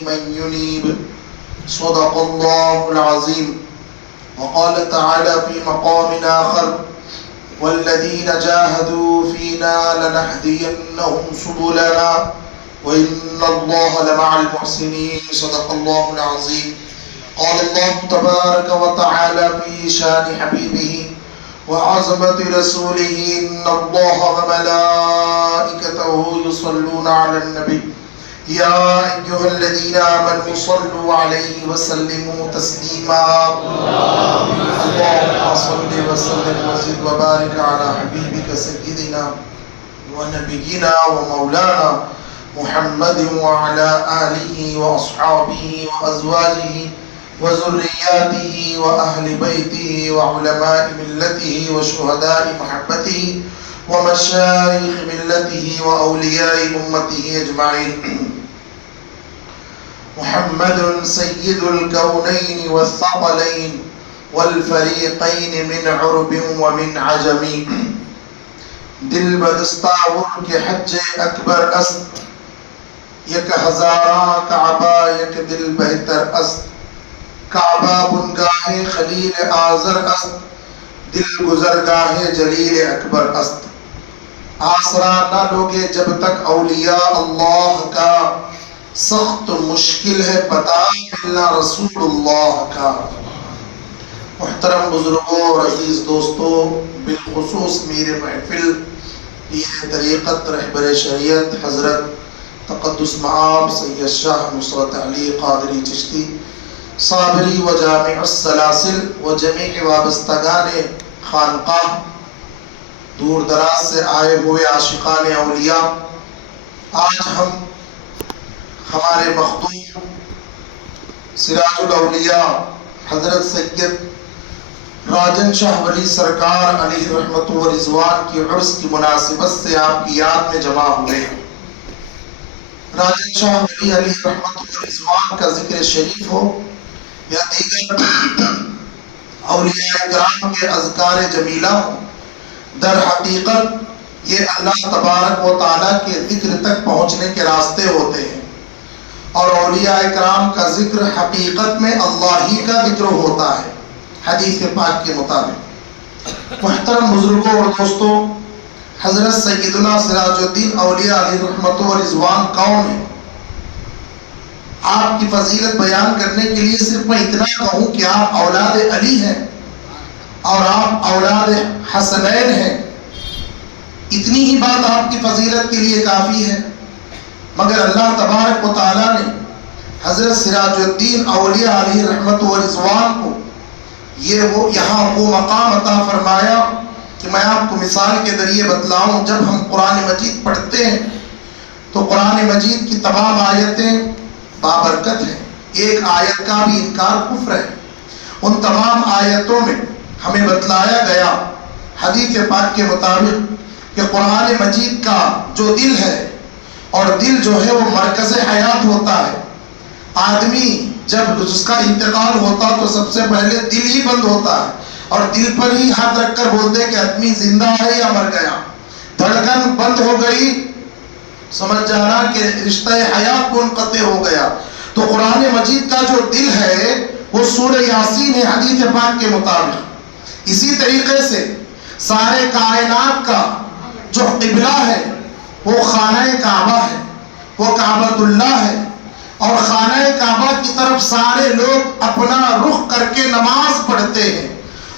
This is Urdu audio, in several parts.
من ينيب. صدق الله العظيم. وقال تعالى في مقام آخر: والذين جاهدوا فينا لنهدينهم سبلنا وإن الله لمع المحسنين. صدق الله العظيم. قال الله تبارك وتعالى في شان حبيبه وعظمة رسوله: إن الله وملائكته يصلون على النبي يا أيها الذين آمنوا صلوا عليه وسلموا تسليما. اللهم صل وسلم وزد وبارك على حبيبك سيدنا ونبينا ومولانا محمد وعلى آله وأصحابه وأزواجه وذرياته وأهل بيته وعلماء ملته وشهداء محبته ومشايخ ملته وأولياء أمته أجمعين. محمد سيد الكونين والثقلين والفريقين من عرب ومن عجم. دل بدستاور کے حج اکبر است، یک ہزاراں کعبہ یک دل بہتر است. کعبہ بنگاہ خلیل آزر است، دل گزرگاہ جلیل اکبر است. آسرا نہ لوگے جب تک اولیاء اللہ کا، سخت مشکل ہے پتہ ملنا رسول اللہ کا. محترم بزرگوں اور عزیز دوستوں، بالخصوص میر محفل پیر طریقت رہبر شریعت حضرت تقدس مآب سید شاہ نصرت علی قادری چشتی صابری و جامع السلاسل و جمیع وابستگان خانقاہ، دور دراز سے آئے ہوئے عاشقان اولیاء، آج ہم ہمارے مخدوم سراج الاولیاء حضرت سید راجن شاہ ولی سرکار علیہ رحمت و رضوان کی عرس کی مناسبت سے آپ کی یاد میں جمع ہوئے ہیں. راجن شاہ ولی علیہ رحمت و رضوان کا ذکر شریف ہو یا دیگر اولیاء کرام کے اذکار جمیلہ ہو، در حقیقت یہ اللہ تبارک و تعالیٰ کے ذکر تک پہنچنے کے راستے ہوتے ہیں، اور اولیاء کرام کا ذکر حقیقت میں اللہ ہی کا ذکر ہوتا ہے حدیث پاک کے مطابق. محترم بزرگوں اور دوستوں، حضرت سیدنا سراج الدین اولیاء علیہ رحمت و رضوان کون ہے؟ آپ کی فضیلت بیان کرنے کے لیے صرف میں اتنا کہوں کہ آپ اولاد علی ہیں اور آپ اولاد حسنین ہیں، اتنی ہی بات آپ کی فضیلت کے لیے کافی ہے. مگر اللہ تبارک و تعالیٰ نے حضرت سراج الدین اولیاء علیہ رحمت و رضوان کو یہاں وہ مقام عطا فرمایا کہ میں آپ کو مثال کے ذریعے بتلاؤں. جب ہم قرآن مجید پڑھتے ہیں تو قرآن مجید کی تمام آیتیں بابرکت ہیں، ایک آیت کا بھی انکار کفر ہے. ان تمام آیتوں میں ہمیں بتلایا گیا حدیث پاک کے مطابق کہ قرآن مجید کا جو دل ہے، اور دل جو ہے وہ مرکز حیات ہوتا ہے. آدمی جب اس کا انتقال ہوتا تو سب سے پہلے دل ہی بند ہوتا ہے، اور دل پر ہی ہاتھ رکھ کر بولتے کہ آدمی زندہ ہے یا مر گیا. دھڑکن بند ہو گئی، سمجھ جانا کہ رشتہ حیات منقطع ہو گیا. تو قرآن مجید کا جو دل ہے وہ سورہ یاسین ہے حدیث پاک کے مطابق. اسی طریقے سے سارے کائنات کا جو قبلہ ہے وہ خانہ کعبہ ہے، وہ کعبۃ اللہ ہے، اور خانہ کعبہ کی طرف سارے لوگ اپنا رخ کر کے نماز پڑھتے ہیں.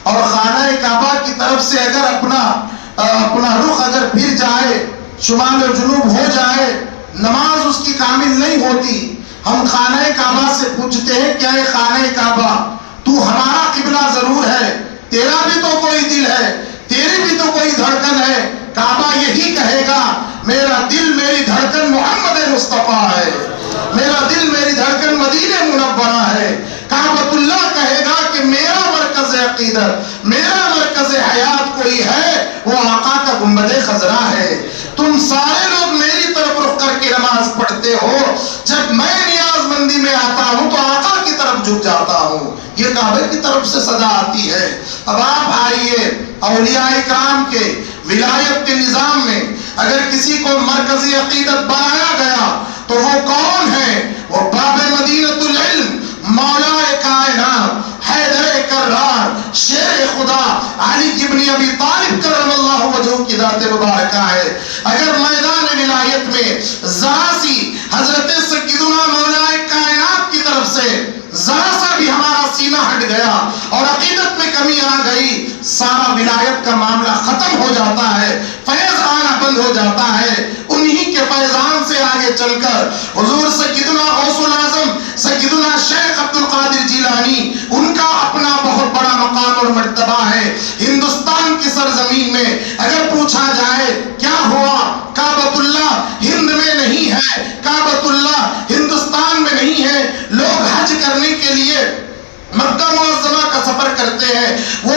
اور خانہ کعبہ کی طرف سے اگر اپنا رخ اگر پھر جائے، شمال و جنوب ہو جائے، نماز اس کی کامل نہیں ہوتی. ہم خانہ کعبہ سے پوچھتے ہیں کیا ہے خانہ کعبہ، تو ہمارا قبلہ ضرور ہے، تیرا بھی تو کوئی دل ہے، تیری بھی تو کوئی دھڑکن ہے. کعبہ یہی کہے گا میرا دل میری دھڑکن محمد مصطفیٰ ہے، میرا دل میری دھڑکن مدینہ منورہ ہے. کعبۃ اللہ کہے گا کہ میرا مرکز عقیدت، میرا مرکز حیات کوئی ہے، وہ آقا کا گنبد خضرا ہے. تم سارے لوگ میری طرف رخ کر کے نماز پڑھتے ہو، جب میں نیاز مندی میں آتا ہوں تو آقا کی طرف جھک جاتا ہوں. یہ کعبے کی طرف سے صدا آتی ہے. اب آپ آئیے، اولیاء کرام کے ولایت کے نظام میں اگر کسی کو مرکزی عقیدت بنایا گیا تو وہ کون ہے؟ وہ باب کمی آ گئی سارا ولایت کا معاملہ ختم ہو جاتا ہے، فیض آنا بند ہو جاتا ہے۔ انہی کے فیضان سے آگے چل کر حضور سیدنا غوث الاعظم سیدنا شیخ عبد القادر جیلانی، ان کا اپنا بہت بڑا مقام اور مرتبہ ہے۔ ہندوستان کی سرزمین میں اگر پوچھا جائے کیا ہوا، کعبۃ اللہ ہند میں نہیں ہے، کعبۃ اللہ ہندوستان میں نہیں ہے، لوگ حج کرنے کے لیے مکہ معظمہ کا سفر کرتے ہیں، وہ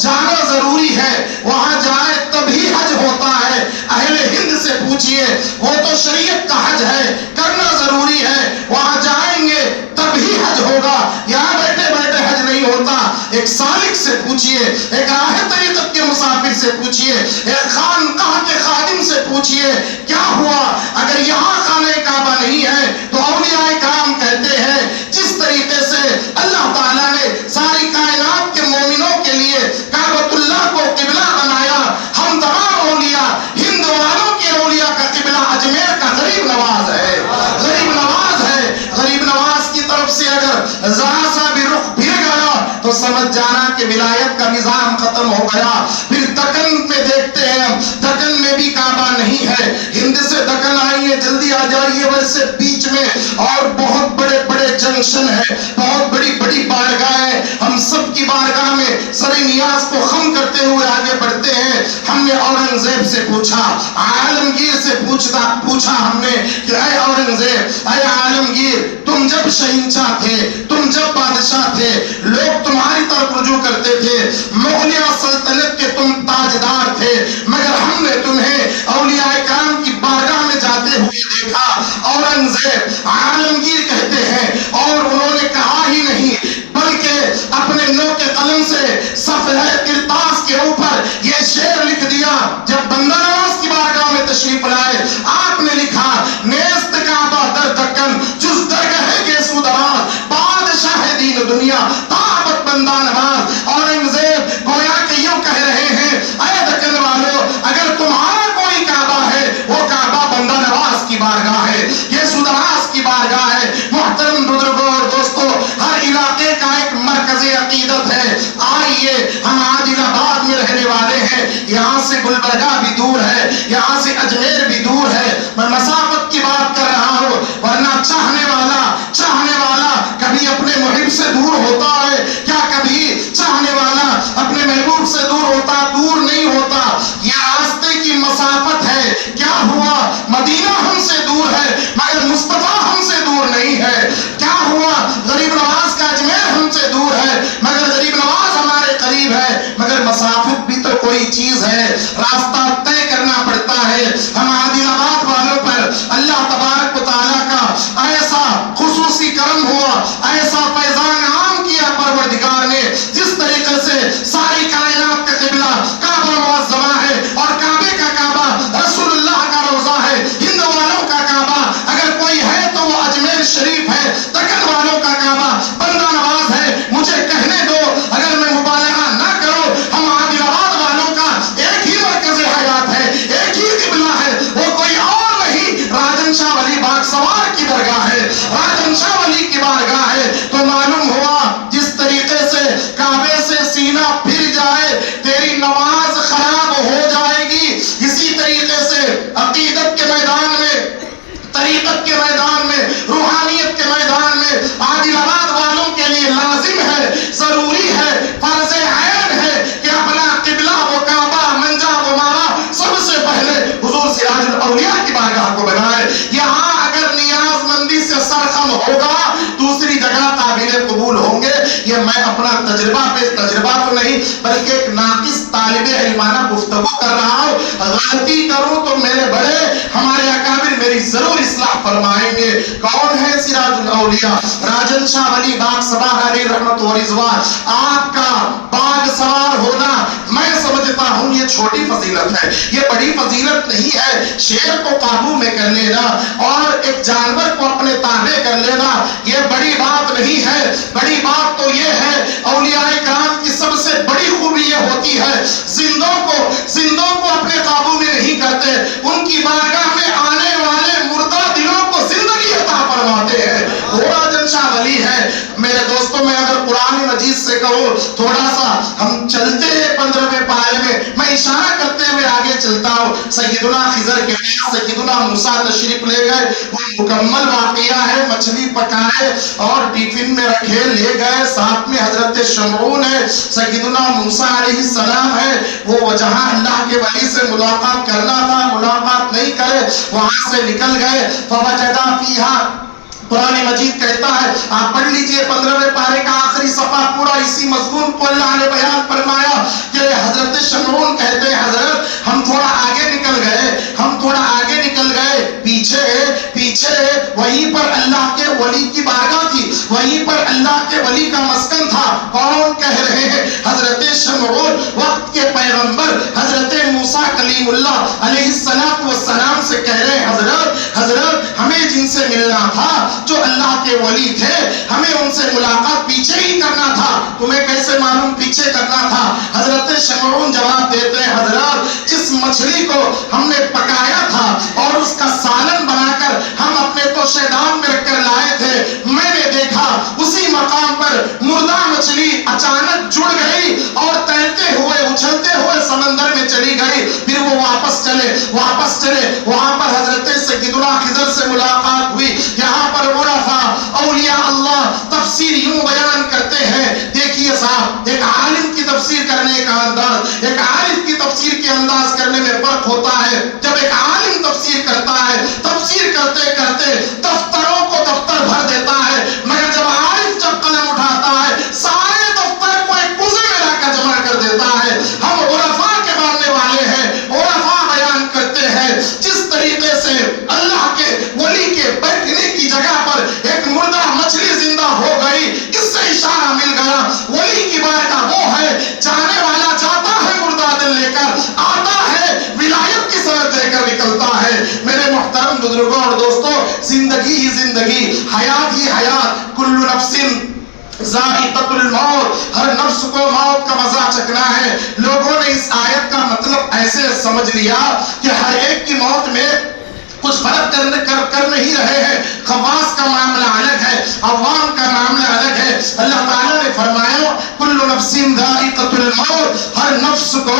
جانا ضروری ہے، وہاں جائے تبھی حج ہوتا ہے۔ اہل ہند سے پوچھئے، وہ تو شریعت کا حج ہے، کرنا ضروری ہے، وہاں جائیں گے تبھی حج ہوگا، یہاں بیٹھے بیٹھے حج نہیں ہوتا۔ ایک سالک سے پوچھئے، ایک راہ طریقت کے مسافر سے پوچھئے، ایک خانقاہ کے خادم سے پوچھئے، کیا ہوا اگر یہاں خانہ کعبہ نہیں ہے؟ تو اولیاء کرام کہتے ہیں جس طریقے سے اللہ تعالیٰ نے ساری کائنات کے مومنوں کے لیے کعبۃ اللہ کو قبلہ بنایا، ہم تمام اولیاء ہند والوں کے اولیاء کا قبلہ اجمیر کا غریب نواز ہے، غریب نواز ہے۔ غریب نواز کی طرف سے اگر ذرا سا بھی رخ پھر گیا تو سمجھ جانا کہ ولایت کا نظام ختم ہو گیا۔ پھر دکن میں دیکھتے ہیں ہم، دکن میں بھی کعبہ نہیں ہے، ہند سے دکن آئیے جلدی آ جائیے، ویسے بیچ میں اور بہت بڑے بڑے جنکشن ہے، بہت بڑی بڑی بارگاہیں، ہم سب کی بارگاہ میں سر نیاز کو خم کرتے ہوئے آگے بڑھتے ہیں۔ ہم نے اورنگزیب سے پوچھا، عالمگیر سے پوچھا ہم نے کہ اے اورنگزیب، اے عالمگیر، تم جب شہنشاہ تھے، تم جب بادشاہ تھے، لوگ تمہاری طرف رجوع کرتے تھے، مغلیہ سلطنت کے تم تاجدار تھے، مگر ہم نے تمہیں اولیاء کرام کی بارگاہ میں جاتے ہوئے دیکھا۔ اورنگزیب عالمگیر کہتے ہیں، اور انہوں نے کہا ہی نہیں بلکہ اپنے نوک قلم سے صفحہ کرتاس کے اوپر یہ شعر لکھ دیا۔ جب بندہ نواز کی بارگاہ میں تشریف لائے، آپ نے لکھا، نیست کعبہ در دکن جز درگہ گیسو دراز، بادشاہ دین دنیا طاعت بندہ نواز۔ اورنگزیب گویا کہ یوں کہہ رہے ہیں، اے دکن والو، اگر تمہارا کوئی کعبہ ہے وہ کعبہ بندہ نواز کی بارگاہ ہے، گیسو دراز کی بارگاہ ہے۔ محترم بزرگوں اور دوستو، ہر علاقے کا ایک مرکز عقیدت ہے۔ آئیے، ہم عادل آباد میں رہنے والے ہیں، یہاں سے گلبرگہ بھی دور ہے، یہاں سے اجمیر بھی دور ہے، میں مسافت کی بات کر رہا ہوں، ورنہ چاہنے والا کبھی اپنے محب سے دور ہوتا ہے کیا؟ کبھی چاہنے والا اپنے محبوب سے دور ہوتا؟ دور نہیں ہوتا، یہ راستے کی مسافت ہے۔ کیا ہوا؟ مدینہ ہم سے دور ہے مگر مصطفیٰ ہم سے دور نہیں ہے۔ کیا ہوا؟ غریب نواز کا اجمیر ہم سے دور ہے مگر غریب نواز ہمارے قریب ہے، مگر مسافت بھی تو کوئی چیز ہے، راستہ طے کرنا پڑتا ہے۔ ہم عادل آباد والوں پر اللہ تبارک و تعالیٰ کا ایسا خصوصی کرم ہوا، ایسا فیضان عام کیا پروردگار نے، جس طریقے سے ساری کائنات کا قبلہ کعبہ معظمہ ہے، اور کعبے کا کعبہ رسول اللہ کا روضہ ہے۔ ہند والوں کا کعبہ اگر کوئی ہے تو وہ اجمیر شریف ہے، دکن والوں کا کعبہ بندہ نواز ہے۔ مجھے کہنے دو، اگر میں مبالغہ نہ کروں، ہم عادل آباد والوں کا ایک ہی مرکز حیات ہے، ایک ہی قبلہ ہے، وہ کوئی اور نہیں، راجن شاہ ولی باغ سوار کی درگاہ ہے، راجن شاہ ولی کی بارگاہ ہے۔ تو معلوم ہوا جس طریقے سے کعبے سے سینہ پھر جائے تیری نماز خراب ہو جائے گی، اسی طریقے سے عقیدت کے میدان میں، طریقت کے میدان میں، روحانیت کے میدان میں عادل آباد والوں کے لیے لازم ہے، ضروری ہے، فرض عین ہے کہ اپنا قبلہ و کعبہ منجا و مارا سب سے پہلے حضور سراج الاولیاء کی بارگاہ کو بنائے۔ یہاں اگر نیاز مندی سے سرخم ہوگا، دوسری جگہ قابل قبول ہوں گے۔ یہ میں اپنا تجربہ تو نہیں بلکہ ایک ناقص طالب علمانہ گفتگو کر رہا ہوں۔ غلطی کروں تو میرے بڑے ہمارے اکابر میری ضرور اصلاح فرمائیں گے۔ کون ہے سراج الاولیاء؟ راجن شاہ ولی باغ سوار علیہ رحمت و رضوان۔ آپ کا باغ سوار ہونا میں سمجھتا ہوں یہ چھوٹی فضیلت ہے، یہ بڑی فضیلت نہیں ہے۔ شیر کو قابو میں کر لینا اور ایک جانور کو اپنے تابع کر لینا یہ بڑی بات نہیں ہے۔ بڑی بات تو یہ ہے، اولیاء کرام کی سب سے بڑی خوبی یہ ہوتی ہے، زندوں کو اپنے قابو میں نہیں کرتے، ان کی بارگاہ میں آنے والے مردہ دلوں کو زندگی عطا فرماتے ہیں۔ وہ راجن شاہ ولی ہے۔ میرے دوستوں، میں اگر قرآن مجید مجید سے کہو تھوڑا سا ہم چلتے ہیں 15ویں پارے میں، میں اشارہ کرتے ہوئے آگے چلتا ہوں۔ سیدنا خضر کے پاس سیدنا موسیٰ تشریف لے گئے، وہ مکمل واقعہ ہے، مچھلی پکائے اور ٹیفن میں رکھے لے گئے، ساتھ میں حضرت شمعون ہے، سیدنا موسیٰ علیہ السلام ہے، وہ جہاں اللہ کے ولی سے ملاقات کرنا تھا ملاقات نہیں کرے، وہاں سے نکل گئے۔ فوجدا فیہا، قرآن مجید کہتا ہے، آپ پڑھ لیجئے 15ویں پارے کا آخری صفحہ، پورا اسی مضمون کو اللہ نے بیان فرمایا کہ حضرت شمعون کہتے ہیں حضرت ہم تھوڑا آگے نکل گئے، ہم تھوڑا آگے نکل گئے، پیچھے وہیں پر اللہ کے ولی کی بارگاہ تھی، وہیں پر اللہ کے ولی کا مسکن تھا۔ کون کہہ رہے ہیں؟ حضرت شمعون وقت کے پیغمبر حضرت موسیٰ کلیم اللہ علیہ السلام سے کہہ رہے ہیں حضرت ہمیں جن سے ملنا تھا جو اللہ کے ولی تھے، ہمیں ان سے ملاقات پیچھے ہی کرنا تھا، تمہیں کیسے معلوم پیچھے کرنا تھا؟ حضرت شمعون جواب دیتے ہیں حضرت جس مچھلی کو ہم نے پکایا تھا اور اس کا سالن بنا کر ہم اپنے توشے دان میں رکھ کر لائے تھے، میں نے دیکھا اسی مقام پر مردہ مچھلی اچانک جڑ گئی اور تیرتے ہوئے اچھلتے ہوئے سمندر میں چلی گئی، پھر وہ واپس چلے وہاں پر حضرت سیدنا خضر سے ملاقات ہوئی۔ یہاں پر عرفاء اولیاء اللہ تفسیر یوں بیان کرتے ہیں، دیکھیے صاحب ایک عالم کی تفسیر کرنے کا انداز ایک عالم کی تفسیر کے انداز کرنے میں فرق ہوتا ہے۔ جب ایک عالم تفسیر کرتا ہے، تفسیر کرتے کرتے دفتروں کو دفتر بھر دیتا ہے، مگر جب عالم جب قلم اٹھاتا ہے سارے دفتر کو ایک کوزے میں لا کر جمع کر دیتا ہے۔ ہم عرفاء کے ماننے والے ہیں، عرفاء بیان کرتے ہیں جس طریقے سے اللہ کے ولی کے بیٹھنے کی جگہ پر ایک مردہ مچھلی زندہ ہو گئی، اس سے اشارہ مل گیا ولی کی بارگاہ وہ ہے جانے والا جاتا ہے مردہ دل لے کر، آتا ہے ولایت کی سند دے کر نکلتا ہے۔ میرے محترم بزرگوں اور دوستوں، زندگی ہی زندگی، حیات ہی حیات، کل نفس ذائقۃ الموت، ہر نفس کو موت کا مزہ چکھنا ہے۔ لوگوں نے اس آیت کا مطلب ایسے سمجھ لیا کہ ہر ایک کی موت میں کچھ فرق کر نہیں رہے ہیں، خواص کا معاملہ الگ ہے، عوام کا معاملہ الگ ہے۔ اللہ تعالیٰ نے فرمایا کل نفس ذائقۃ الموت، ہر نفس کو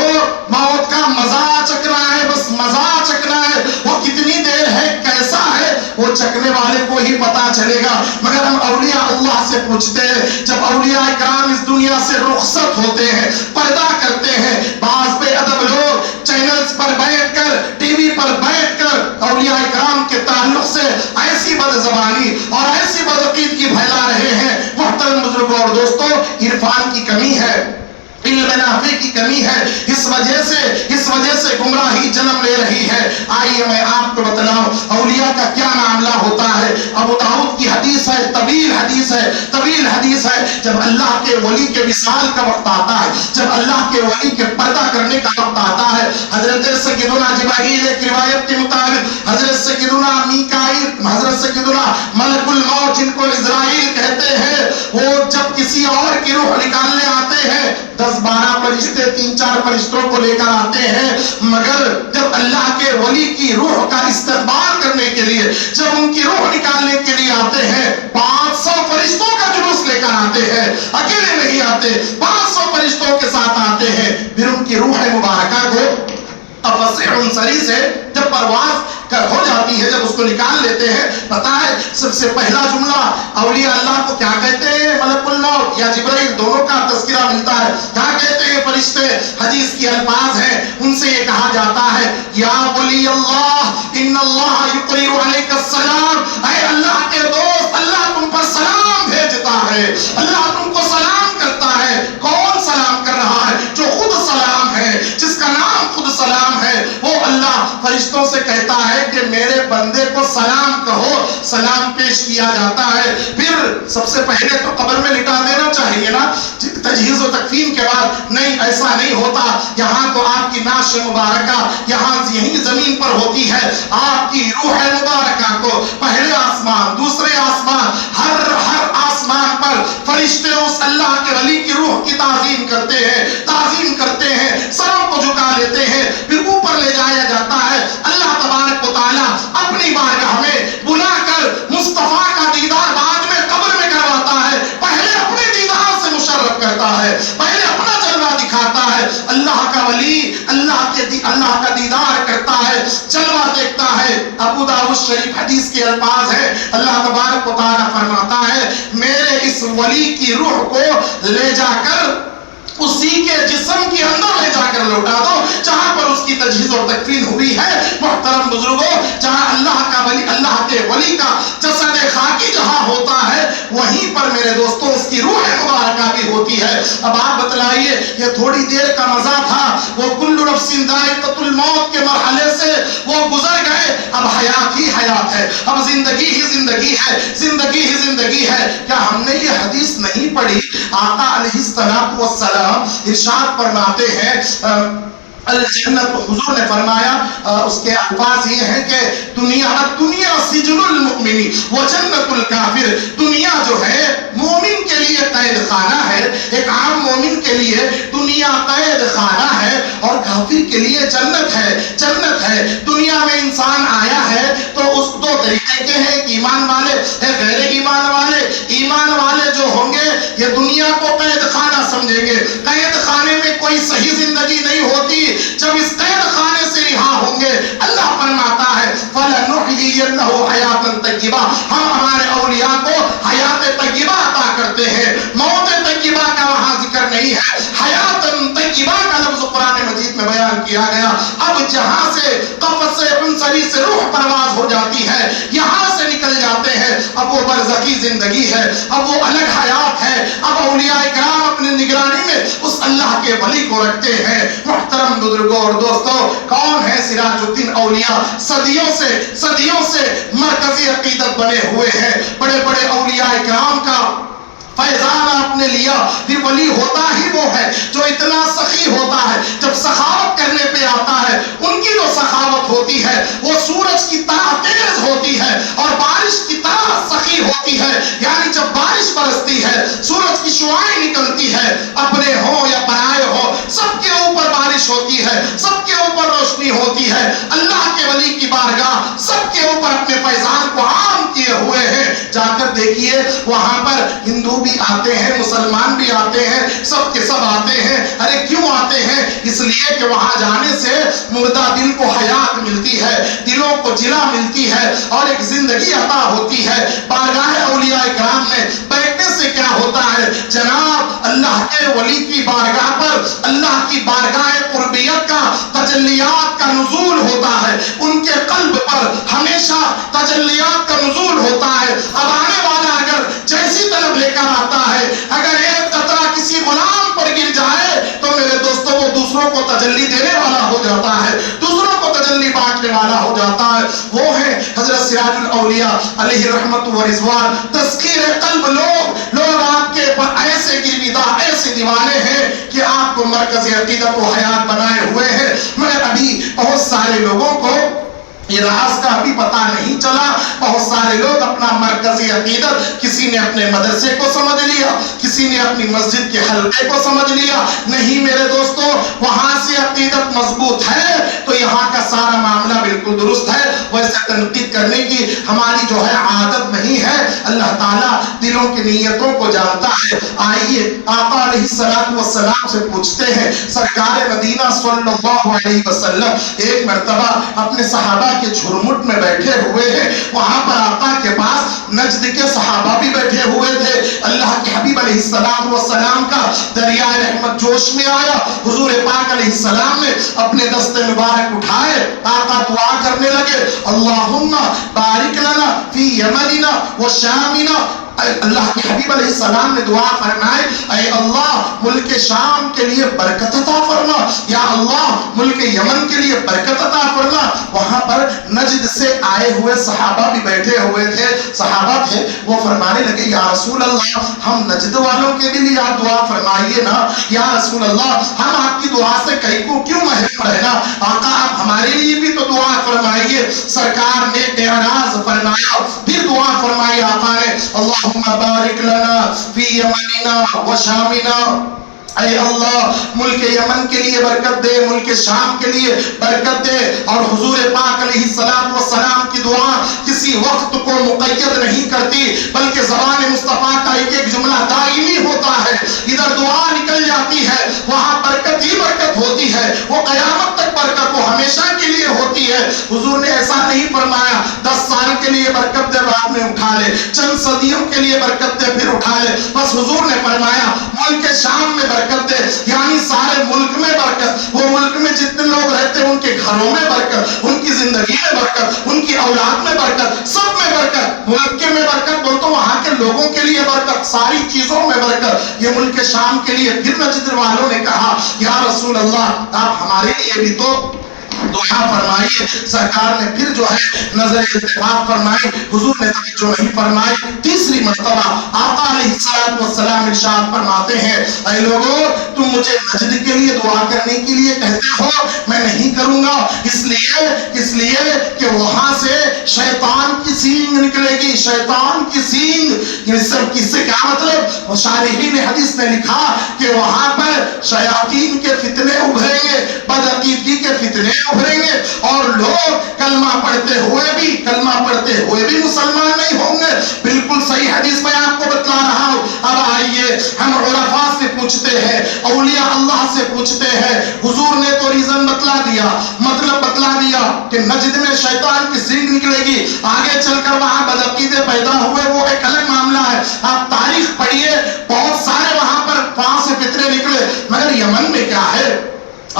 موت کا مزہ چکھنا ہے، بس مزہ چکھنا ہے، وہ کتنی دیر ہے کیسا ہے وہ چکھنے والے کو ہی پتا چلے گا۔ مگر ہم اولیاء اللہ سے پوچھتے ہیں، جب اولیاء کرام اس دنیا سے رخصت ہوتے ہیں، پردہ کرتے ہیں، بعض بے ادب لوگ چینلز پر بیٹھ کر ٹی وی پر بیٹھ کر اولیاء کرام کے تعلق سے ایسی بد زبانی اور ایسی بدعقیدگی پھیلا رہے ہیں۔ محترم بزرگوں اور دوستوں، عرفان کی کمی ہے، علم نافع کی کمی ہے، اس وجہ سے گمراہی جنم لے رہی ہے۔ آئیے میں آپ کو بتلاؤں اولیاء کا کیا معاملہ ہوتا ہے۔ ابو داؤد کی حدیث ہے، طویل حدیث ہے، جب اللہ کے ولی کے وصال کا وقت آتا ہے، جب اللہ کے ولی کے پردہ کرنے کا وقت آتا ہے، حضرت سیدنا جبرائیل ایک روایت کے مطابق حضرت سیدنا میکائیل، حضرت سیدنا ملک الموت جن کو عزرائیل کہتے ہیں، وہ جب کسی اور کی روح نکالنے آتے ہیں 10-12 فرشتے 3-4 فرشتوں کو لے کر آتے ہیں، مگر جب اللہ کے ولی کی روح کا استقبال کرنے کے لیے، جب ان کی روح نکالنے کے لیے آتے ہیں 500 فرشتوں کا جلوس لے کر آتے ہیں، اکیلے نہیں آتے، 500 فرشتوں کے ساتھ آتے ہیں، پھر ان کی روح مبارکہ کو افسح عنصری سے جب پرواز ہو جاتی ہے، جب اس کو نکال لیتے ہیں، پتا ہے سب سے پہلا جملہ اولیاء اللہ کو کیا کہتے ہیں؟ ملک الموت یا جبرائیل، دونوں کا تذکرہ ملتا ہے۔ کیا کہتے ہیں فرشتے؟ حدیث کی الفاظ ہیں، ان سے یہ کہا جاتا ہے یا ولی اللہ ان اللہ یقرئ علیک السلام، اے اللہ کے دوست، اللہ تم پر سلام بھیجتا ہے، اللہ تم کو سلام کرتا ہے۔ کون سلام کر رہا ہے؟ جو خود سلام ہے، جس کا نام خود سلام ہے، وہ اللہ فرشتوں سے کہتا ہے کہ میرے بندے کو سلام کہو، سلام پیش کیا جاتا ہے۔ پھر سب سے پہلے تو قبر میں لٹا دینا چاہیے نا، تجہیز و تکفین کے بعد، نہیں ایسا نہیں ہوتا، یہاں تو آپ کی نعش مبارکہ یہاں یہی زمین پر ہوتی ہے، آپ کی روح مبارکہ کو پہلے آسمان، دوسرے آسمان، ہر آسمان پر فرشتے اس اللہ کے ولی کی روح کی تعظیم کرتے ہیں، سروں کو جھکا لیتے ہیں، پھر اوپر لے جایا جاتا ہے۔ اللہ تبارک و تعالیٰ اپنی بارگاہ میں بلا کر مصطفیٰ کا دیدار بعد میں قبر میں کرواتا ہے، پہلے اپنے دیدار سے مشرف کر اللہ کا دیدار کرتا ہے، جلوہ دیکھتا ہے۔ ابو داؤد شریف حدیث کے الفاظ ہیں، اللہ تبارک و تعالیٰ فرماتا ہے میرے اس ولی کی روح کو لے جا کر اسی کے جسم کے اندر لے جا کر لوٹا دو جہاں پر اس کی تجہیز اور تکفین ہوئی ہے۔ محترم بزرگوں، جہاں اللہ کا ولی، اللہ کے ولی کا جسد خاکی جہاں ہوتا ہے وہیں پر میرے دوستوں اس کی روح مبارکہ بھی ہوتی ہے۔ اب آپ بتلائیے، یہ تھوڑی دیر کا مزہ تھا، وہ کل نفس ذائقۃ الموت کے مرحلے سے وہ گزر گئے، اب حیات ہی حیات ہے، اب زندگی ہی زندگی ہے، زندگی ہی زندگی ہے۔ کیا ہم نے یہ حدیث نہیں پڑھی؟ آقا علیہ السلام ارشاد فرماتے ہیں الجنت، حضور نے فرمایا اس کے الفاظ یہ ہیں کہ دنیا سجن المؤمنی و جنت الکافر، دنیا جو ہے مومن کے لیے قید خانہ ہے، ایک عام مومن کے لیے دنیا قید خانہ ہے اور کافر کے لیے جنت ہے، جنت ہے۔ دنیا میں انسان آیا ہے تو اس دو طریقے کے ہیں، ایمان والے ہے، غیر ایمان والے۔ ایمان والے جو ہوں گے یہ دنیا کو قید خانہ سمجھیں گے، قید خانے میں کوئی صحیح زندگی نہیں ہوتی۔ جب اس قید خانے سے رہا ہوں گے، اللہ فرماتا ہے فَلَنُحْيِيَنَّهُ حَيَاتًا طَيِّبَةً، ہم ہمارے اولیاء کو حیات طیبہ عطا کرتے ہیں۔ موت طیبہ کا وہاں ذکر نہیں ہے، حیات طیبہ کا لفظ قرآن مجید میں بیان کیا گیا۔ اب جہاں سے قفص عنصری سے روح پرواز ہو جاتی ہے، یہاں سے نکل جاتے ہیں، اب وہ برزخی زندگی ہے، اب وہ الگ حیات ہے۔ اب اولیاء کرام اپنے نگرانی میں اس اللہ کے ولی کو رکھتے ہیں۔ محترم بزرگوں اور دوستوں، کون ہے سراج الدین اولیاء؟ صدیوں سے مرکزی عقیدت بنے ہوئے ہیں۔ بڑے بڑے اولیاء کرام کا فیضان آپ نے لیا، پھر ولی ہوتا ہی وہ ہے جو اتنا سخی ہوتا ہے، جب سخاوت کرنے پہ آتا ہے ان کی جو سخاوت ہوتی ہے وہ سورج کی طرح تیز ہوتی ہے اور بارش کی طرح سخی ہوتی ہے۔ یعنی جب بارش برستی ہے، سورج کی شعاعیں نکلتی ہے، اپنے ہوں یا پرائے ہوں سب کے اوپر بارش ہوتی ہے، سب کے اوپر روشنی ہوتی ہے۔ اللہ کے ولی کی بارگاہ سب کے اوپر اپنے فیضان کو عام کیے ہوئے ہیں۔ جا کر دیکھیے وہاں پر ہندو بھی آتے ہیں، مسلمان بھی آتے ہیں، سب کے سب آتے ہیں۔ ارے کیوں آتے ہیں؟ اس لیے کہ وہاں جانے سے مردہ دل کو حیات ملتی ہے، دلوں کو جلا ملتی ہے اور ایک زندگی عطا ہوتی ہے۔ بارگاہ اولیاء کرام میں بیٹھنے سے کیا ہوتا ہے؟ جناب اللہ کے ولی کی بارگاہ پر اللہ کی بارگاہ قربیت کا تجلیات کا نزول ہوتا ہے، ان کے قلب پر ہمیشہ تجلیات کا نزول ہوتا ہے۔ اب آنے والا اگر جیسی طلب لے کر آتا ہے، اگر ایک قطرہ کسی غلام پر گر جائے تو میرے دوستوں وہ دوسروں کو تجلی دینے والا ہو جاتا ہے، دوسروں کو تجلی بانٹنے والا ہو جاتا ہے۔ وہ ہے حضرت سراج الاولیاء علیہ رحمت و رضوان۔ تذکیر قلب لوگ آپ کے پر ایسے گرویدہ، ایسے دیوانے ہیں کہ آپ کو مرکز عقیدت و حیات بنائے ہوئے ہیں، مگر ابھی بہت سارے لوگوں کو یہ راز کا ابھی پتہ نہیں چلا۔ بہت سارے لوگ اپنا مرکزی عقیدت کسی نے اپنے مدرسے کو سمجھ لیا، کسی نے اپنی مسجد کے حلقے کو سمجھ لیا۔ نہیں میرے دوستو، وہاں سے عقیدت مضبوط ہے تو یہاں کا سارا معاملہ بالکل درست ہے۔ ویسے تنقید کرنے کی ہماری جو ہے عادت نہیں ہے، اللہ تعالیٰ دلوں کی نیتوں کو جانتا ہے۔ آئیے آقا علیہ السلام سے پوچھتے ہیں، سرکار مدینہ صلی اللہ علیہ وسلم ایک مرتبہ اپنے صحابہ کے جھرمٹ میں بیٹھے ہوئے ہیں، وہاں پر آقا کے پاس نجد کے صحابہ بھی بیٹھے ہوئے تھے۔ اللہ کے حبیب علیہ السلام کا دریائے رحمت جوش میں آیا۔ حضور پاک علیہ السلام نے اپنے دست مبارک اٹھائے، آقا دعا کرنے لگے، اللہم بارک لنا فی یمننا و شامنا۔ اللہ کے حبیب علیہ السلام نے دعا فرمائے، اے اللہ ملک شام کے لیے برکت عطا فرما، یا اللہ ملک یمن کے لیے برکت عطا فرما۔ وہاں پر نجد سے آئے ہوئے صحابہ بھی بیٹھے ہوئے تھے، صحابہ تھے، وہ فرمانے لگے یا رسول اللہ ہم نجد والوں کے بھی لیے آپ دعا فرمائیے نا، یا رسول اللہ ہم آپ کی دعا سے کیوں محروم رہنا، آقا آپ ہمارے لیے بھی تو دعا فرمائیے۔ سرکار نے اعراض فرمایا، پھر دعا فرمائی آقا نے، اللہم بارک لنا فی یمننا و شامنا، اے اللہ ملک یمن کے لیے برکت دے، ملک شام کے لیے برکت دے۔ اور حضور پاک علیہ السلام کی دعا کسی وقت کو مقید نہیں کرتی، بلکہ زبان مصطفیٰ کا ایک ایک جملہ دائمی ہوتا ہے۔ ادھر دعا نکل جاتی ہے، وہاں برکت ہی برکت ہوتی ہے، وہ قیامت تک برکت لیے ہوتی ہے. حضور نے ایسا نہیں فرمایا 10 سال کے لیے برکت دے بعد میں اٹھا لے, چند صدیوں کے لیے برکت دے پھر اٹھا لے. بس حضور نے فرمایا ملک شام میں برکت دے, یعنی سارے ملک میں برکت, وہ ملک میں جتنے لوگ رہتے ہیں ان کے گھروں میں برکت, ان کی زندگی میں برکت, ان کی اولاد میں برکت, سب میں برکت. ملک کے میں برکت بول تو وہاں کے لوگوں کے لیے برکت, ساری چیزوں میں برکت. یہ ملک شام کے لیے. پھر نجد والوں نے کہا یا رسول اللہ آپ ہمارے لیے بھی تو دعا فرمائیے. سرکار نے پھر جو ہے نظر اتفاق فرمائی, حضور نے توجہ نہیں فرمائی. تیسری مرتبہ آقا علیہ السلام ارشاد فرماتے ہیں اے لوگوں تم مجھے نجد کے لیے دعا کرنے کے لیے کہتے ہو, میں نہیں کروں گا, اس لیے کہ وہاں سے شیطان کی سینگ نکلے گی, شیطان کی سینگ. یہ سب کس سے کیا مطلب؟ شارحین حدیث نے لکھا کہ وہاں پر شیاطین کے فتنے ابھریں گے, بدعقیدگی کے فتنے ابھریں گے, اور لوگ کلمہ پڑھتے ہوئے بھی مسلمان نہیں ہوں گے. بالکل صحیح حدیث میں آپ کو بتلا رہا ہوں. اب آئیے ہم عرفاء سے پوچھتے ہیں, اولیاء اللہ سے پوچھتے ہیں. حضور نے تو ریزن بتلا دیا, مطلب بتلا دیا کہ نجد میں شیطان کی سینگ نکلے گی, آگے چل کر وہاں بدعقیدے پیدا ہوئے وہ ایک الگ معاملہ ہے. آپ تاریخ پڑھیے, بہت سارے وہاں پر وہاں سے فتنے نکلے, مگر یمن میں کیا ہے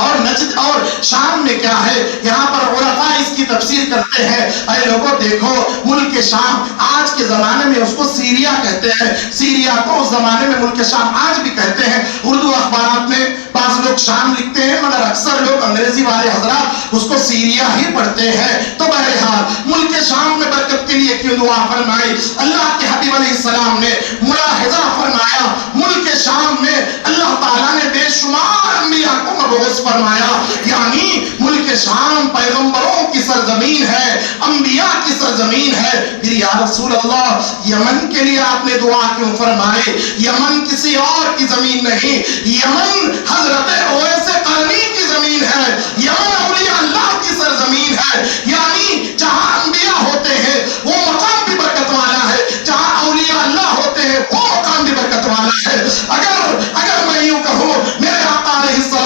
اور نجد اور شام میں کیا ہے؟ یہاں پر عرفاء اس کی تفسیر کرتے ہیں اے لوگوں دیکھو ملک شام آج کے زمانے میں اس کو سیریا کہتے ہیں, سیریا کو اس زمانے میں ملک شام آج بھی کہتے ہیں. اردو اخبارات میں بعض لوگ شام لکھتے ہیں مگر اکثر لوگ انگریزی والے حضرات اس کو سیریا ہی پڑھتے ہیں. تو بہرحال ملک شام میں برکت کے لیے کیوں دعا فرمائی؟ اللہ کے حبیب علیہ السلام نے ملاحظہ فرمایا ملک شام میں اللہ تعالیٰ نے بے شمار انبیاء کو مبعوث فرمایا, یعنی ملک شام پیغمبروں کی سرزمین ہے, انبیاء کی سرزمین ہے. پھر یا رسول اللہ یمن کے لیے آپ نے دعا کیوں فرمائے؟ یمن کسی اور کی زمین نہیں, یمن حضرت اویس قرنی کی زمین ہے, یمن اولیاء اللہ کی سرزمین ہے. یعنی جہاں انبیاء ہوتے ہیں وہ مقام بھی برکت والا ہے, جہاں اولیاء اللہ ہوتے ہیں وہ مقام بھی برکت والا ہے. اگر میں یوں کہوں میرے آقا علیہ السلام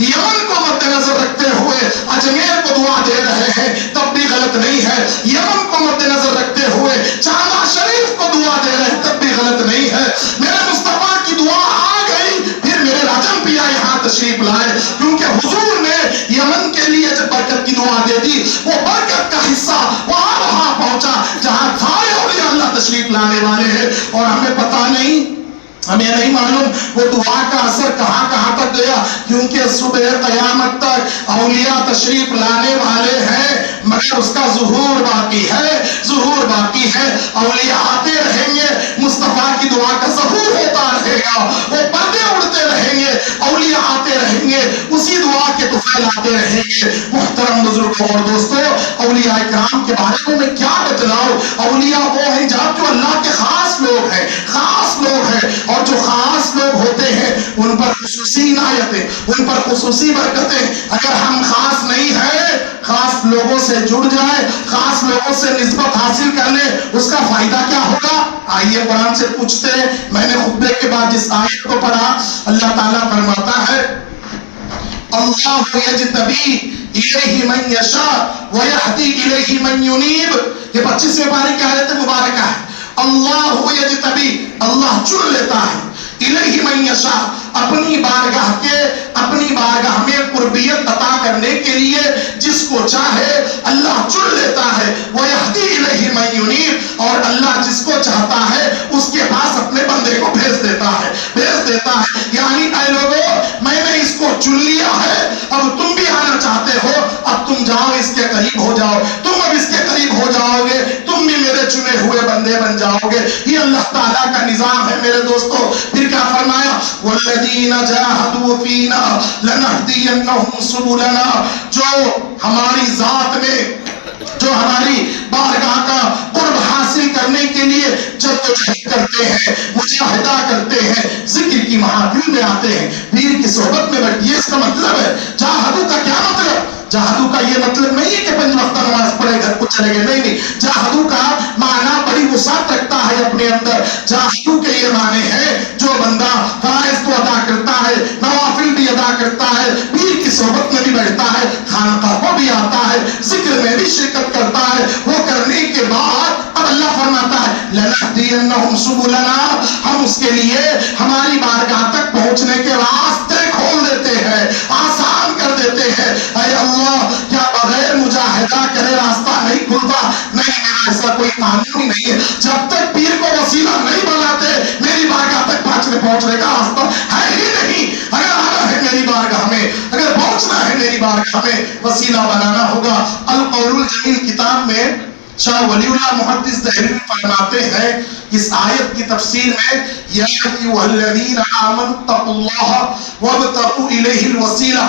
یمن کو مد نظر رکھتے ہوئے اجمیر کو دعا دے رہے ہیں تب بھی غلط نہیں ہے, یمن کو مد نظر رکھتے ہوئے چاندہ شریف کو دعا دے رہے ہیں تب بھی غلط نہیں ہے. میرے مصطفیٰ کی دعا آ گئی, پھر میرے راجم پیا یہاں تشریف لائے, کیونکہ حضور نے یمن کے لیے جب برکت کی دعا دے دی وہ برکت کا حصہ وہاں پہنچا جہاں سارے اولیاء اللہ تشریف لانے والے ہیں. اور ہمیں پتہ نہیں, ہمیں نہیں معلوم وہ دعا کا اثر کہاں تک گیا, کیونکہ صبح قیامت تک اولیاء تشریف لانے والے ہیں مگر اس کا ظہور باقی ہے. اولیاء آتے رہیں گے, مصطفیٰ کی دعا کا ظہور ہوتا رہے گا, وہ پردے اڑتے رہیں گے, اولیاء آتے رہیں گے, اسی دعا کے طفیل آتے رہیں گے. محترم بزرگوں اور دوستوں, اولیاء اکرام کے بارے میں کیا بتلاؤ؟ اولیاء وہ ہیں جو اللہ کے خاص لوگ ہیں, اور جو خاص لوگ ہوتے ہیں ان پر خصوصی عنایتیں, ان پر خصوصی برکتیں. اگر ہم خاص نہیں ہیں, خاص لوگوں سے جڑ جائیں, خاص لوگوں سے نسبت حاصل کر لیں, اس کا فائدہ کیا ہوگا؟ آئیے قرآن سے پوچھتے ہیں. میں نے خطبے کے بعد جس آیت کو پڑھا, اللہ تعالیٰ فرماتا ہے اللہ یجتبی الیہ من یشاء ویہدی الیہ من ینیب. یہ 25ویں پارے کی آیت مبارکہ ہے. اللہ یجتبی, اللہ چن لیتا ہے, الیہ من یشاء, اپنی بارگاہ میں قربیت عطا کرنے کے لیے جس کو چاہے اللہ چن لیتا ہے. وَيَهْدِي إِلَيْهِ مَن يُنِيبُ, اور اللہ جس کو چاہتا ہے اس کے پاس اپنے بندے کو بھیج دیتا ہے. یعنی اے لوگوں میں نے اس کو چن لیا ہے, اب تم بھی آنا چاہتے ہو, اب تم جاؤ اس کے قریب ہو جاؤ, تم اب اس کے قریب ہو جاؤ گے, تم بھی میرے چنے ہوئے بندے بن جاؤ گے. یہ اللہ تعالیٰ کا نظام ہے میرے دوستو. پھر کیا فرمایا؟ وَالَّذِينَ جَاهَدُوا فِينَا لَنَهْدِيَنَّهُمْ سُبُلَنَا, جو ہماری ذات میں, جو ہماری بارگاہ کا قرب حاصل کرنے کے لیے جدوجہد کرتے ہیں, مجاہدہ کرتے ہیں, ذکر کی محافل میں آتے ہیں, پیر کی صحبت میں بیٹھتے ہیں. اس کا مطلب ہے جاہدو کا کیا مطلب؟ جاہدو کا یہ مطلب نہیں ہے کہ 5 وقت نماز پڑھے گھر کو چلے گئے, نہیں. جاہدو کا معنی بڑی وسعت رکھتا ہے اپنے اندر. جاہدو کے یہ معنی ہے جو بندہ فرائض کو ادا کرتا ہے, نوافل بھی ادا کرتا ہے, پیر کی صحبت میں بھی بیٹھتا ہے, خانقاہ کو بھی وَلَنَهْدِيَنَّهُمْ سُبُلَنَا، ہم اس کے لیے ہماری بارگاہ تک پہنچنے کے راستے کھول دیتے ہیں، آسان کر دیتے ہیں۔ اے اللہ، کیا بغیر مجاہدہ کرے راستہ نہیں کھلتا؟ نہیں، میرا ایسا کوئی قانون ہی نہیں ہے۔ جب تک پیر کو وسیلہ نہیں بناتے میری بارگاہ تک پہنچنے کا راستہ ہے ہی نہیں۔ اگر آنا ہے میری بارگاہ میں، اگر پہنچنا ہے میری بارگاہ میں، وسیلہ بنانا ہوگا۔ القول الجمیل کتاب میں شاہ ولی اللہ محدث دہلوی فرماتے ہیں اس آیت کی تفسیر میں، یا ایھا الذین آمنوا اتقوا اللہ وابتغوا الیہ الوسیلہ،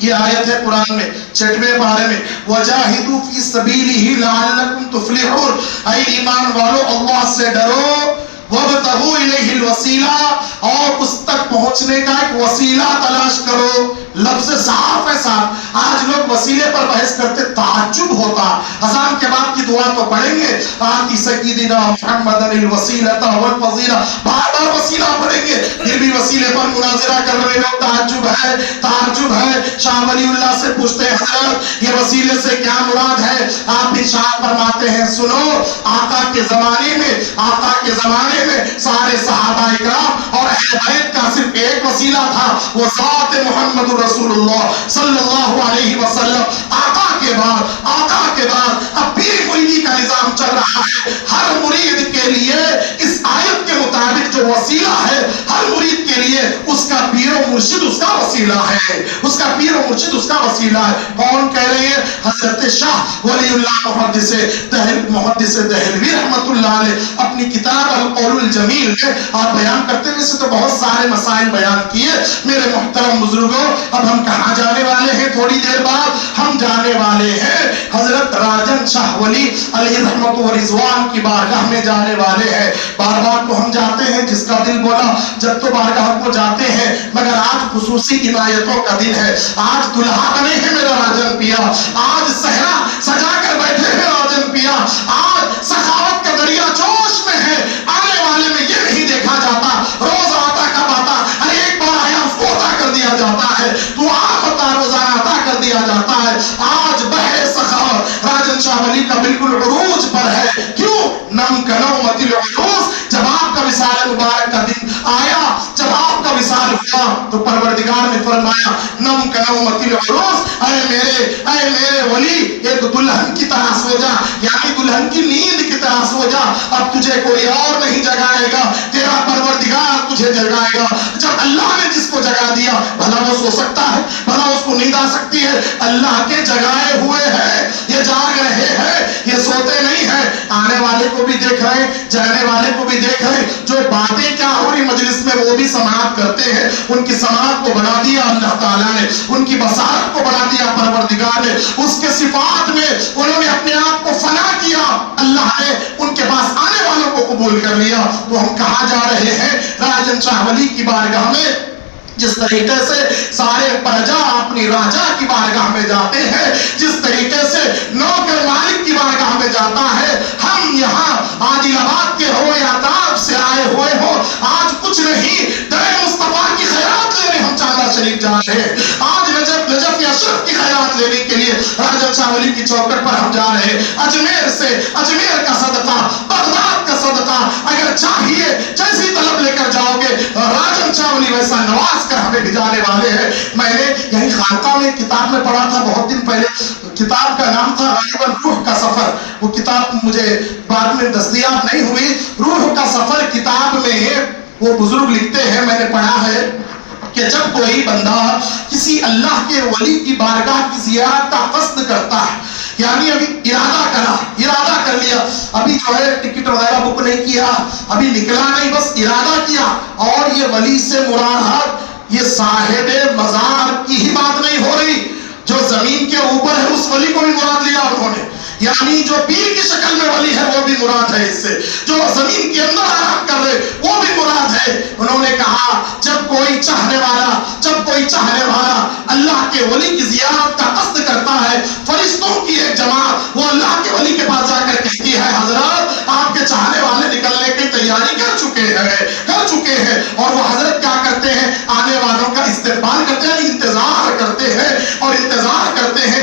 یہ آیت ہے قرآن میں 6ویں پارے میں، وجاہدوا فی سبیلہ لعلکم تفلحون، اے ایمان والو اللہ سے ڈرو، وابتغوا الیہ الوسیلہ، اور اس تک پہنچنے کا ایک وسیلہ تلاش کرو۔ لفظ صاف ہے صاحب۔ آج لوگ وسیلے پر بحث کرتے، تعجب ہوتا۔ اذان کے بعد کی دعا تو پڑھیں گے، آتی سیدنا محمد الوسیلۃ والفضیلہ، بار بار وسیلہ پڑھیں گے، پھر بھی وسیلے پر مناظرہ کر رہے لوگ۔ تعجب ہے، تعجب ہے۔ شاہ ولی اللہ سے پوچھتے ہیں حضرت یہ وسیلے سے کیا مراد ہے؟ آپ ارشاد فرماتے ہیں سنو، آقا کے زمانے میں، آقا کے زمانے میں سارے صحابہ اکرام اور اہل بیت کا صرف ایک وسیلہ تھا، وہ ذات محمد رسول اللہ صلی اللہ علیہ وسلم۔ آقا کے بعد اب پیر مریدی کا نظام چل رہا ہے۔ ہر مرید کے لیے اس آیت کے مطابق جو وسیلہ ہے، ہر مرید کے لیے اس کا پیر و مرشد اس کا وسیلہ ہے، اس کا پیر و مرشد اس کا وسیلہ ہے۔ کون کہہ رہے ہیں؟ حضرت شاہ ولی اللہ محدث دہلوی رحمت اللہ علیہ اپنی کتاب القول الجمیل میں آپ بیان کرتے ہوئے سے تو بہت سارے مسائل بیان کیے۔ میرے محترم بزرگوں، اب ہم کہاں جانے والے ہیں؟ تھوڑی دیر بعد ہم جانے والے ہیں حضرت راجن شاہ ولی علیہ رحمت و رضوان کی بارگاہ میں جانے والے ہیں۔ بارگاہ کو ہم جاتے ہیں، جس کا دل بولا جب تو بارگاہ کو جاتے ہیں، مگر آج خصوصی عنایتوں کا دن ہے۔ آج دلہا بنے ہیں میرا راجن پیا، آج صحرا سجا کر بیٹھے ہیں راجن پیا، آج سخاوت کا دریا جوش میں ہے۔ آنے والے میں یہ نہیں دیکھا جاتا روز آتا کب آتا، ارے ایک بار آیا اس کو عطا کر دیا جاتا ہے، تو آپ عطا روزانہ عطا کر دیا جاتا ہے۔ آج بحر سخاوت راجن شاہ ولی کا بالکل عروج پر ہے۔ کیوں؟ نم کنومت العروس، جب آپ کا وصال مبارک کا دن آیا، جب آپ کا وصال ہوا تو پروردگار نے فرمایا نم کنومت العروس، اے میرے ولی ایک دلہن کی طرح سو جا، یعنی دلہن کی نیند کی طرح سو جا، اب تجھے کوئی اور نہیں جگائے گا، تیرا پروردگار تجھے جگائے گا۔ جب اللہ نے جس کو جگا دیا، بھلا وہ سو سکتا ہے؟ بھلا اس کو نیند آ سکتی ہے؟ اللہ کے جگائے ہوئے ہیں، یہ جاگ رہے ہیں، یہ سوتے نہیں ہیں۔ آنے والے کو بھی دیکھ رہے ہیں، جانے والے کو بھی دیکھ رہے ہیں، جو باتیں کیا ہو رہی مجلس میں وہ بھی سماعت کرتے ہیں۔ ان کی سماعت کو بڑھا دیا اللہ تعالیٰ نے، ان کی بصارت کو بڑھا دیا پروردگار نے، اس کے صفات میں انہوں نے اپنے آپ کو فنا کیا، اللہ نے ان کے پاس آنے والوں کو قبول کر لیا۔ تو ہم کہاں جا رہے ہیں؟ راجن شاہ ولی کی بارگاہ میں۔ جس طریقے سے سارے پرجا اپنی راجا کی بارگاہ میں جاتے ہیں، جس طریقے سے نوکر مالک کی بارگاہ میں جاتا ہے، ہم یہاں عادل آباد کے ہو یا تاب سے آئے ہوئے ہو، آج کچھ نہیں، در مصطفیٰ کی خیرات لینے ہم چاندہ شریف جا رہے ہیں۔ آج نجف یا شرف کی خیرات لینے کے لیے راجن شاہ ولی کی چوکٹ پر ہم جا رہے ہیں۔ اجمیر کا صدقہ، بغداد کا صدقہ اگر چاہیے جیسی طلب لے کر جاؤ گے، راجن شاہ ولی ویسا نواز کر ہمیں بھجانے والے ہیں۔ میں نے یہی خانقاہ میں کتاب میں پڑھا تھا بہت دن پہلے، کتاب کا نام تھا غالباً روح کا سفر، وہ کتاب مجھے بعد میں دستیاب نہیں ہوئی۔ روح کا سفر کتاب میں وہ بزرگ لکھتے ہیں، میں نے پڑھا ہے کہ جب کوئی بندہ کسی اللہ کے ولی کی بارگاہ کی زیارت کا قصد کرتا ہے، یعنی ابھی ارادہ کر لیا، ابھی جو ہے ٹکٹ وغیرہ بک نہیں کیا، ابھی نکلا نہیں، بس ارادہ کیا، اور یہ ولی سے مراد یہ صاحب مزار کی ہی بات نہیں ہو رہی، جو زمین کے اوپر ہے اس ولی کو بھی مراد لیا انہوں نے، یعنی جو پیر کی شکل میں ولی ہے وہ بھی مراد ہے اس سے، جو زمین کے اندر آرام کر رہے وہ بھی مراد ہے۔ انہوں نے کہا جب کوئی چاہنے والا اللہ کے ولی کی زیارت کا قصد کرتا ہے، فرشتوں کی ایک جماعت وہ اللہ کے ولی کے پاس جا کر کہتی ہے حضرت آپ کے چاہنے والے نکلنے کی تیاری کر چکے ہیں، اور وہ حضرت کیا کرتے ہیں؟ آنے والوں کا استقبال کرتے ہیں، انتظار کرتے ہیں، اور انتظار کرتے ہیں،